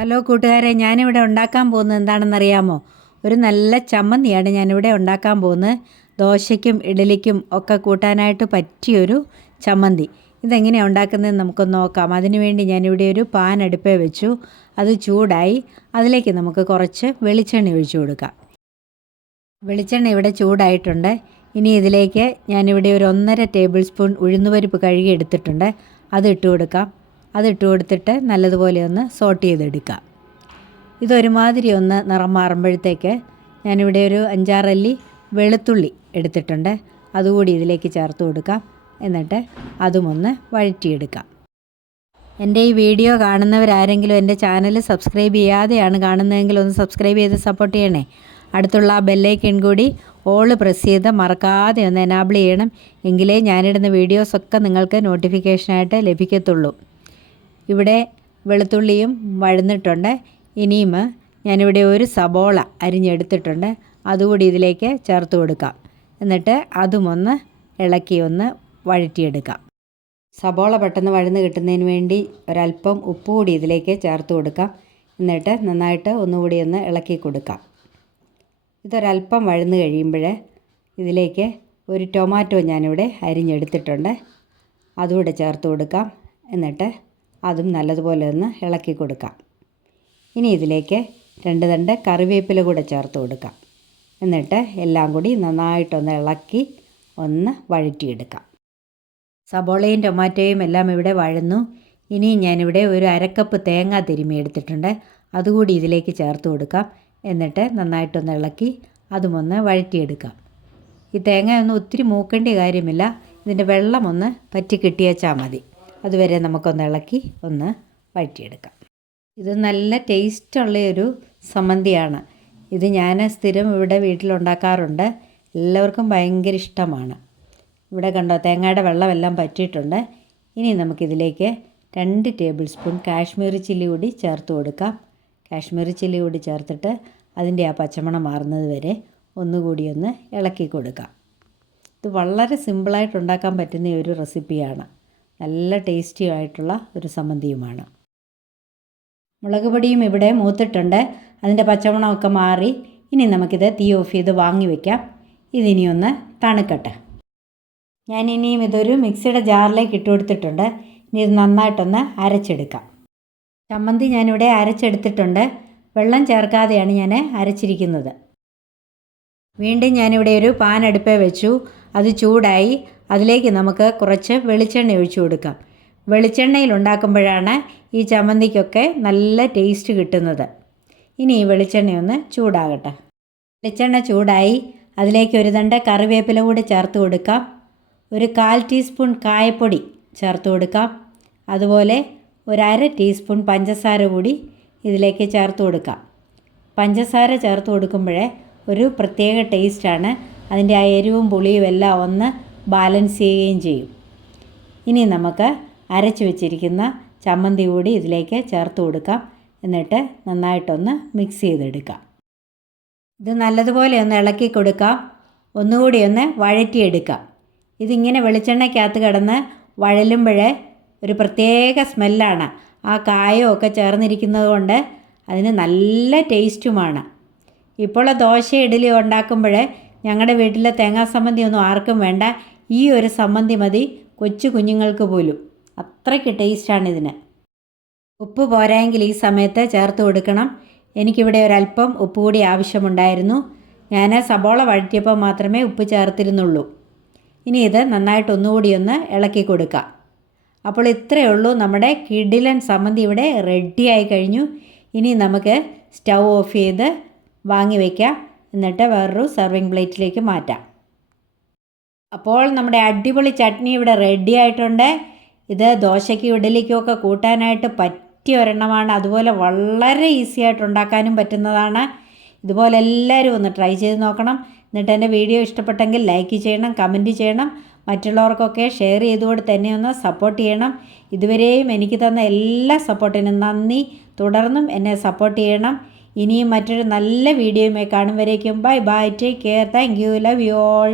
Hello കൂട്ടുകാരെ, ഞാനിവിടെ ഉണ്ടാക്കാൻ പോകുന്നത് എന്താണെന്നറിയാമോ? ഒരു നല്ല ചമ്മന്തിയാണ് ഞാനിവിടെ ഉണ്ടാക്കാൻ പോകുന്നത്. ദോശയ്ക്കും ഇഡലിക്കും ഒക്കെ കൂട്ടാനായിട്ട് പറ്റിയൊരു ചമ്മന്തി. ഇതെങ്ങനെയാണ് ഉണ്ടാക്കുന്നതെന്ന് നമുക്കൊന്ന് നോക്കാം. അതിനുവേണ്ടി ഞാനിവിടെ ഒരു പാൻ അടുപ്പേ വെച്ചു. അത് ചൂടായി. അതിലേക്ക് നമുക്ക് കുറച്ച് വെളിച്ചെണ്ണ ഒഴിച്ചു കൊടുക്കാം. വെളിച്ചെണ്ണ ഇവിടെ ചൂടായിട്ടുണ്ട്. ഇനി ഇതിലേക്ക് ഞാനിവിടെ ഒരു 1.5 ടേബിൾ സ്പൂൺ ഉഴുന്നുപരിപ്പ് കഴുകി എടുത്തിട്ടുണ്ട്. അതിട്ട് കൊടുക്കാം. അതിട്ട് കൊടുത്തിട്ട് നല്ലതുപോലെ ഒന്ന് സോട്ട് ചെയ്തെടുക്കാം. ഇതൊരുമാതിരി ഒന്ന് നിറം മാറുമ്പോഴത്തേക്ക് ഞാനിവിടെ ഒരു 5-6 അല്ലി വെളുത്തുള്ളി എടുത്തിട്ടുണ്ട്. അതുകൂടി ഇതിലേക്ക് ചേർത്ത് കൊടുക്കാം. എന്നിട്ട് അതുമൊന്ന് വഴറ്റിയെടുക്കാം. എൻ്റെ ഈ വീഡിയോ കാണുന്നവരാരെങ്കിലും എൻ്റെ ചാനൽ സബ്സ്ക്രൈബ് ചെയ്യാതെയാണ് കാണുന്നതെങ്കിൽ ഒന്ന് സബ്സ്ക്രൈബ് ചെയ്ത് സപ്പോർട്ട് ചെയ്യണേ. അടുത്തുള്ള ആ ബെല്ലൈക്കൺ കൂടി ഓൾ പ്രസ് ചെയ്ത് മറക്കാതെ ഒന്ന് എനാബിൾ ചെയ്യണം. എങ്കിലേ ഞാനിടുന്ന വീഡിയോസൊക്കെ നിങ്ങൾക്ക് നോട്ടിഫിക്കേഷനായിട്ട് ലഭിക്കത്തുള്ളൂ. ഇവിടെ വെളുത്തുള്ളിയും വഴന്നിട്ടുണ്ട്. ഇനിയും ഞാനിവിടെ ഒരു സബോള അരിഞ്ഞെടുത്തിട്ടുണ്ട്. അതുകൂടി ഇതിലേക്ക് ചേർത്ത് കൊടുക്കാം. എന്നിട്ട് അതുമൊന്ന് ഇളക്കി ഒന്ന് വഴറ്റിയെടുക്കാം. സബോള പെട്ടെന്ന് വഴന്ന് കിട്ടുന്നതിന് വേണ്ടി ഒരല്പം ഉപ്പ് കൂടി ഇതിലേക്ക് ചേർത്ത് കൊടുക്കാം. എന്നിട്ട് നന്നായിട്ട് ഒന്നുകൂടി ഒന്ന് ഇളക്കി കൊടുക്കാം. ഇതൊരല്പം വഴന്ന് കഴിയുമ്പോൾ ഇതിലേക്ക് ഒരു ടൊമാറ്റോ ഞാനിവിടെ അരിഞ്ഞെടുത്തിട്ടുണ്ട്. അതുകൂടെ ചേർത്ത് കൊടുക്കാം. എന്നിട്ട് അതും നല്ലതുപോലെ ഒന്ന് ഇളക്കി കൊടുക്കാം. ഇനി ഇതിലേക്ക് 2 തണ്ട് കറിവേപ്പില കൂടെ ചേർത്ത് കൊടുക്കാം. എന്നിട്ട് എല്ലാം കൂടി നന്നായിട്ടൊന്ന് ഇളക്കി ഒന്ന് വഴറ്റിയെടുക്കാം. സബോളയും ടൊമാറ്റോയും എല്ലാം ഇവിടെ വഴന്നു. ഇനി ഞാനിവിടെ ഒരു 1/2 കപ്പ് തേങ്ങ തിരുമ്മി എടുത്തിട്ടുണ്ട്. അതുകൂടി ഇതിലേക്ക് ചേർത്ത് കൊടുക്കാം. എന്നിട്ട് നന്നായിട്ടൊന്ന് ഇളക്കി അതുമൊന്ന് വഴറ്റിയെടുക്കാം. ഈ തേങ്ങ ഒന്നും ഒത്തിരി മൂക്കേണ്ട കാര്യമില്ല. ഇതിൻ്റെ വെള്ളമൊന്ന് പറ്റി കിട്ടിയേച്ചാൽ മതി. അതുവരെ നമുക്കൊന്ന് ഇളക്കി ഒന്ന് വഴറ്റിയെടുക്കാം. ഇത് നല്ല ടേസ്റ്റുള്ളൊരു ചമ്മന്തിയാണ്. ഇത് ഞാൻ സ്ഥിരം ഇവിടെ വീട്ടിലുണ്ടാക്കാറുണ്ട്. എല്ലാവർക്കും ഭയങ്കര ഇഷ്ടമാണ്. ഇവിടെ കണ്ടോ, തേങ്ങയുടെ വെള്ളമെല്ലാം പറ്റിയിട്ടുണ്ട്. ഇനി നമുക്കിതിലേക്ക് 2 ടേബിൾ സ്പൂൺ കാശ്മീരി ചില്ലി കൂടി ചേർത്ത് കൊടുക്കാം. കാശ്മീരി ചില്ലി കൂടി ചേർത്തിട്ട് അതിൻ്റെ ആ പച്ചമണം മാറുന്നത് വരെ ഒന്നുകൂടി ഒന്ന് ഇളക്കി കൊടുക്കാം. ഇത് വളരെ സിമ്പിളായിട്ട് ഉണ്ടാക്കാൻ പറ്റുന്ന ഒരു റെസിപ്പിയാണ്. നല്ല ടേസ്റ്റി ആയിട്ടുള്ള ഒരു ചമ്മന്തിയുമാണ്. മുളക് പൊടിയും ഇവിടെ മൂത്തിട്ടുണ്ട്. അതിൻ്റെ പച്ചമണമൊക്കെ മാറി. ഇനി നമുക്കിത് തീ ഓഫ് ചെയ്ത് വാങ്ങി വയ്ക്കാം. ഇതിനിയൊന്ന് തണുക്കട്ടെ. ഞാനിനിയും ഇതൊരു മിക്സിയുടെ ജാറിലേക്ക് ഇട്ട് കൊടുത്തിട്ടുണ്ട്. ഇനി ഇത് നന്നായിട്ടൊന്ന് അരച്ചെടുക്കാം. ചമ്മന്തി ഞാനിവിടെ അരച്ചെടുത്തിട്ടുണ്ട്. വെള്ളം ചേർക്കാതെയാണ് ഞാൻ അരച്ചിരിക്കുന്നത്. വീണ്ടും ഞാനിവിടെ ഒരു പാൻ അടുപ്പേ വെച്ചു. അത് ചൂടായി. അതിലേക്ക് നമുക്ക് കുറച്ച് വെളിച്ചെണ്ണ ഒഴിച്ചു കൊടുക്കാം. വെളിച്ചെണ്ണയിൽ ഉണ്ടാക്കുമ്പോഴാണ് ഈ ചമ്മന്തിക്കൊക്കെ നല്ല ടേസ്റ്റ് കിട്ടുന്നത്. ഇനി ഈ വെളിച്ചെണ്ണയൊന്ന് ചൂടാകട്ടെ. വെളിച്ചെണ്ണ ചൂടായി. അതിലേക്ക് ഒരു തണ്ട് കറിവേപ്പില കൂടി ചേർത്ത് കൊടുക്കാം. ഒരു 1/4 ടീസ്പൂൺ കായപ്പൊടി ചേർത്ത് കൊടുക്കാം. അതുപോലെ ഒരു 1/2 ടീസ്പൂൺ പഞ്ചസാര കൂടി ഇതിലേക്ക് ചേർത്ത് കൊടുക്കാം. പഞ്ചസാര ചേർത്ത് കൊടുക്കുമ്പോഴേ ഒരു പ്രത്യേക ടേസ്റ്റാണ്. അതിൻ്റെ ആ എരിവും പുളിയും എല്ലാം ഒന്ന് ബാലൻസ് ചെയ്യുകയും ചെയ്യും. ഇനി നമുക്ക് അരച്ച് വെച്ചിരിക്കുന്ന ചമ്മന്തി കൂടി ഇതിലേക്ക് ചേർത്ത് കൊടുക്കാം. എന്നിട്ട് നന്നായിട്ടൊന്ന് മിക്സ് ചെയ്തെടുക്കാം. ഇത് നല്ലതുപോലെ ഒന്ന് ഇളക്കി കൊടുക്കാം. ഒന്നുകൂടി ഒന്ന് വഴറ്റിയെടുക്കാം. ഇതിങ്ങനെ വെളിച്ചെണ്ണയ്ക്കകത്ത് കിടന്ന് വഴലുമ്പോഴേ ഒരു പ്രത്യേക സ്മെല്ലാണ്. ആ കായമൊക്കെ ചേർന്നിരിക്കുന്നത് കൊണ്ട് അതിന് നല്ല ടേസ്റ്റുമാണ്. ഇപ്പോൾ ദോശ ഇഡലി ഉണ്ടാക്കുമ്പോൾ ഞങ്ങളുടെ വീട്ടിലെ തേങ്ങാ ചമ്മന്തി ഒന്നും ആർക്കും വേണ്ട. ഈ ഒരു ചമ്മന്തി മതി കൊച്ചു കുഞ്ഞുങ്ങൾക്ക് പോലും. അത്രയ്ക്ക് ടേസ്റ്റാണ് ഇതിന്. ഉപ്പ് പോരായെങ്കിൽ ഈ സമയത്ത് ചേർത്ത് കൊടുക്കണം. എനിക്കിവിടെ ഒരല്പം ഉപ്പ് കൂടി ആവശ്യമുണ്ടായിരുന്നു. ഞാൻ സബോള വഴറ്റിയപ്പോൾ മാത്രമേ ഉപ്പ് ചേർത്തിരുന്നുള്ളൂ. ഇനി ഇത് നന്നായിട്ട് ഒന്നുകൂടി ഒന്ന് ഇളക്കി കൊടുക്കാം. അപ്പോൾ ഇത്രയേ ഉള്ളൂ. നമ്മുടെ കിടിലൻ ചമ്മന്തി ഇവിടെ റെഡിയായി കഴിഞ്ഞു. ഇനി നമുക്ക് സ്റ്റൗ ഓഫ് ചെയ്ത് വാങ്ങി വയ്ക്കാം. എന്നിട്ട് വേറൊരു സെർവിങ് പ്ലേറ്റിലേക്ക് മാറ്റാം. അപ്പോൾ നമ്മുടെ അടിപൊളി ചട്നി ഇവിടെ റെഡി ആയിട്ടുണ്ട്. ഇത് ദോശയ്ക്കും ഇഡലിക്കും ഒക്കെ കൂട്ടാനായിട്ട് പറ്റിയ ഒരെണ്ണമാണ്. അതുപോലെ വളരെ ഈസി ആയിട്ട് ഉണ്ടാക്കാനും പറ്റുന്നതാണ്. ഇതുപോലെ എല്ലാവരും ഒന്ന് ട്രൈ ചെയ്ത് നോക്കണം. എന്നിട്ട് എൻ്റെ വീഡിയോ ഇഷ്ടപ്പെട്ടെങ്കിൽ ലൈക്ക് ചെയ്യണം, കമൻറ്റ് ചെയ്യണം. മറ്റുള്ളവർക്കൊക്കെ ഷെയർ ചെയ്തുകൊണ്ട് തന്നെ ഒന്ന് സപ്പോർട്ട് ചെയ്യണം. ഇതുവരെയും എനിക്ക് തന്ന എല്ലാ സപ്പോർട്ടിനും നന്ദി. തുടർന്നും എന്നെ സപ്പോർട്ട് ചെയ്യണം. ഇനിയും മറ്റൊരു നല്ല വീഡിയോയുമായി കാണും വരേക്കും bye bye, take care, thank you, love you all.